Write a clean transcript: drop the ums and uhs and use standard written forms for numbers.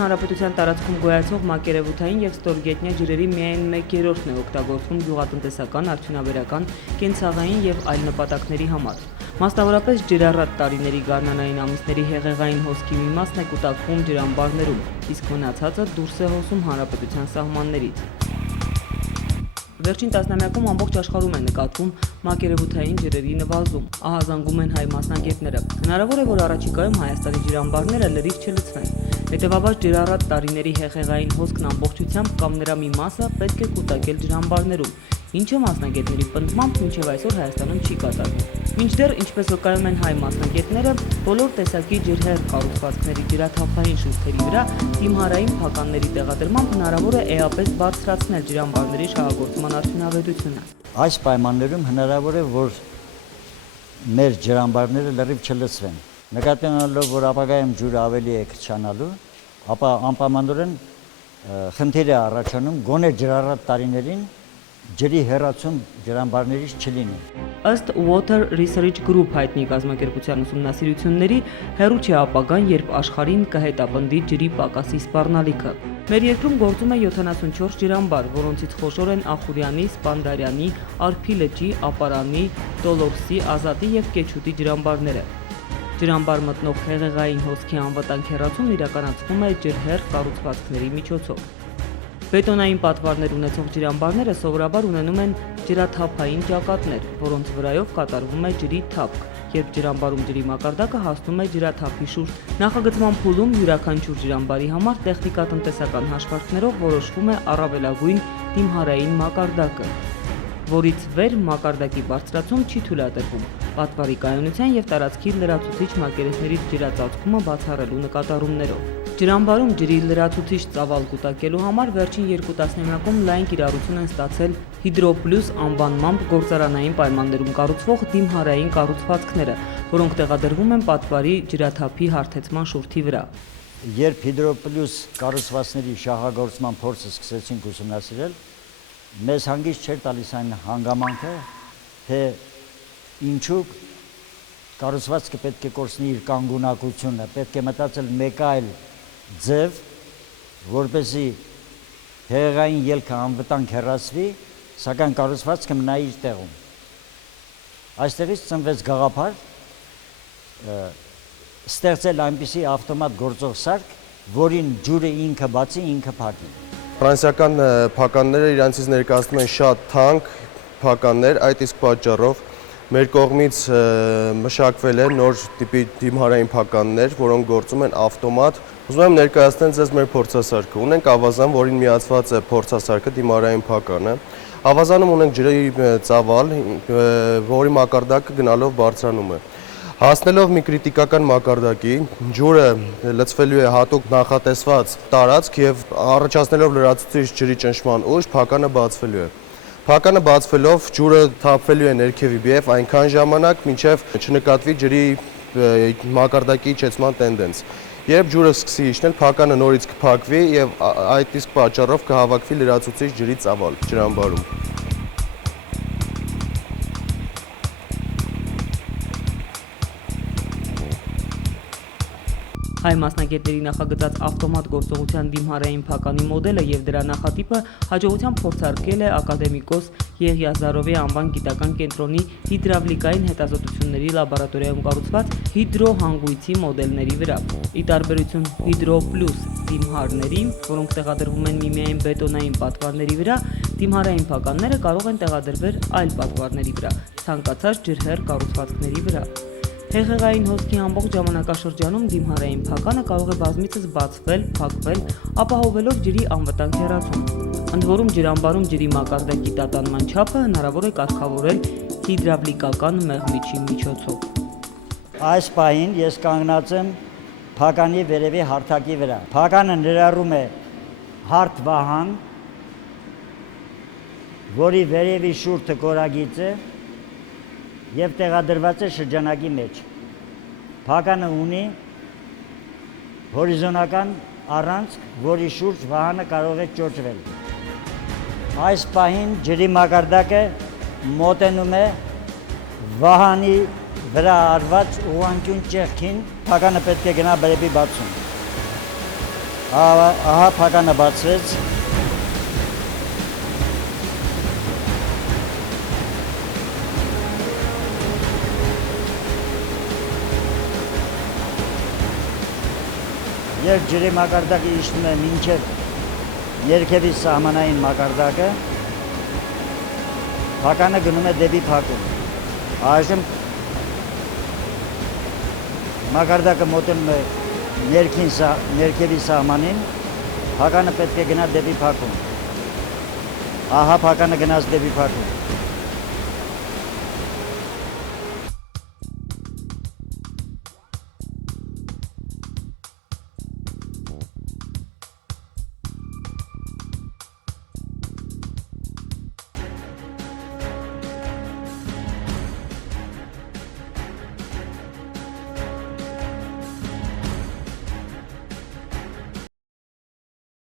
Հանրապետության տարածքում գոյացող մակերևութային և ստորգետնյա ջրերի միայն 1/3-ն է օգտագործվում գյուղատնտեսական, արդյունաբերական, կենցաղային և այլ նպատակների համար։ Մասնավորապես ջրառատ տարիների գարնանային ամիսների հեղեղային հոսքի մի մասն է կուտակվում ջրամբարներում, իսկ մնացածը դուրս է հոսում հանրապետության սահմաններից։ Վերջին տասնամյակում ամբողջ աշխարհում է նկատվում մակերևութային ջրերի նվազում, ահազանգում են հայ մասնագետները։ Հնարավոր է, որ առաջիկայում Հայաստանի ջրամբարները լրիվ չլցվեն։ Հետևաբար ջրառատ տարիների հեղեղային հոսքն ամբողջությամբ կամ նրա մի մասը պետք է կուտակել ջրամբարներում, ինչը մասնագետների պնդմամբ մինչև այսօր Հայաստանում չի կատարվում։ Մինչդեռ, ինչպես վկայում են հայ մասնագետները, բոլոր տեսակի ջրհեղ կառուցվածքների ջրաթափային շուրթերի վրա դիմհարային փականների տեղադրմամբ հնարավոր է էապես բարձրացնել ջրամբարների շահագործման արդյունավետությունը։ Այս պայմաններում հնարավոր է, որ մեր ջրամբարները լրիվ չլցվեն։ Նկատի ունենալով, որ ապագայում ջուրը ավելի է քչանալու, ապա անպայմանորեն խնդիր է առաջանում գոնե ջրառատ տարիներին ջրի հեռացում ջրամբարներից չլինի։ Ըստ Water Research Group հայտնի կազմակերպության ուսումնասիրությունների, հեռու չէ ապագան, երբ աշխարհին կհետապնդի ջրի պակասի սպառնալիքը։ Մեր երկրում գործում է 74 ջրամբար, որոնցից խոշոր են Ախուրյանի, Սպանդարյանի, Արփի լճի, Ապարանի, Տոլորսի, Ազատի և Կեչուտի ջրամբարները։ Ջրամբար մտնող հեղեղային հոսքի անվտանգ հեռացումն իրականացվում է ջրհեղ կառուցվածքների միջոցով։ Բետոնային պատվարներ ունեցող ջրամբարները սովորաբար ունենում են ջրաթափային ճակատներ, որոնց վրայով կատարվում է ջրի թափք, երբ ջրամբարում ջրի մակարդակը հասնում է ջրաթափի շուրջ։ Նախագծման փուլում յուրաքանչյուր ջրամբարի համար տեխնիկատնտեսական հաշվարկներով որոշվում է առավելագույն դիմհարային մակարդակը, որից վեր մակարդակի բարձրացում չի թույլատրվում պատվարի կայունության և տարածքի լրացուցիչ մակերեսներից ջրածածկումը բացառելու նկատառումներով։ Ջրամբարում ջրի լրացուցիչ ծավալ կուտակելու համար վերջին 2 տասնամյակում լայն կիրառություն են ստացել Hydro+ անվանմամբ գործարանային պայմաններում կառուցվող դիմհարային կառուցվածքները, որոնք տեղադրվում են պատվարի ջրաթափի հարթեցման շուրթի վրա։ Երբ Hydro+ կառուցվածքների շահագործման փորձը սկսեցինք ուսումնասիրել, մեզ հանգիստ չէր տալիս այն հանգամանքը, թե ինչու կառուցվածքը պետք է կորցնի իր կանգունակությունը, պետք է մտածել մեկ այլ ձև, որպեսզի հեղեղային ելքը անվտանգ հեռացվի, սակայն կառուցվածքը մնա իր տեղում։ Այստեղից ծնվեց գաղափար ստեղծել այնպիսի ավտոմատ գործող սարք, որին ջուրը ինքը բացի, ինքը փակի։ Ֆրանսիական փականները իրանցից ներկայացնում են շատ թանկ փականներ, այդ իսկ պատճառով մեր կողմից մշակվել է նոր տիպի դիմհարային փականներ, որոնք գործում են ավտոմատ։ Ուզում եմ ներկայացնել ձեզ մեր փորձասարքը։ Ունենք ավազան, որին միացված է փորձասարքը, դիմհարային փականը։ Ավազանում ունենք ջրի ծավալ, որի մակարդակը գնալով բարձրանում է։ Հասնելով մի կրիտիկական մակարդակի, ջուրը լցվելու է հատուկ նախատեսված տարածք և առաջացնելով լրացուցիչ ջրի ճնշման ուժ, փականը բացվելու է։ Փականը բացվելով ջուրը թափվելու է ներքևի բիև այնքան ժամանակ, մինչև չնկատվի ջրի մակարդակի իջեցման տենդենս։ Երբ ջուրը սկսի իջնել, փականը նորից կփակվի և այդ իսկ պատճառով կհավաքվի լրացուցիչ ջրի ծավալ ջրամբարում։ Հայ մասնագետների նախագծած ավտոմատ գործողության դիմհարային փականի մոդելը և դրա նախատիպը հաջողությամբ փորձարկել է ակադեմիկոս Եղիազարովի անվան գիտական կենտրոնի հիդրավլիկային հետազոտությունների լաբորատորիայում կառուցված հիդրոհանգույցի մոդելների վրա։ Ի տարբերություն Hydro+ դիմհարների, որոնք տեղադրվում են միմիայն բետոնային պատվարների վրա, դիմհարային փականները կարող են տեղադրվել այլ պատվարների վրա, ցանկացած ջրհեղ կառուցվածքների վրա։ Հեղեղային հոսքի ամբողջ ժամանակաշրջանում դիմհարային փականը կարող է բազմիցս բացվել, փակվել, ապահովելով ջրի անվտանգ հեռացում։ Ընդ որում ջրամբարում ջրի մակարդակի տատանման չափը հնարավոր է կարգավորել հիդրավլիկական մեղմիչի միջոցով։ Այս պահին ես կանգնած եմ փականի վերևի հարթակի վրա։ Փականը ներառում է հարթ վահան, որի վերևի շուրթը կորագիծ է և տեղադրված է շրջանակի մեջ։ Փականը ունի հորիզոնական առանցք, որի շուրջ վահանը կարող է ճոճվել։ Այս պահին ջրի մակարդակը մոտենում է վահանի վրա արված ուղղանկյուն ճեղքին, փականը պետք է գնա բրեպի բացում։ Ահա փականը բացվեց։ Երբ ջրի մակարդակը իջնում է մինչև ներքևի սահմանային մակարդակը, փականը գնում է դեպի փակում։ Այժմ մակարդակը մոտենում է ներքևի սահմանին, փականը պետք է գնա դեպի փակում։ Ահա փականը գնաց դեպի փակում։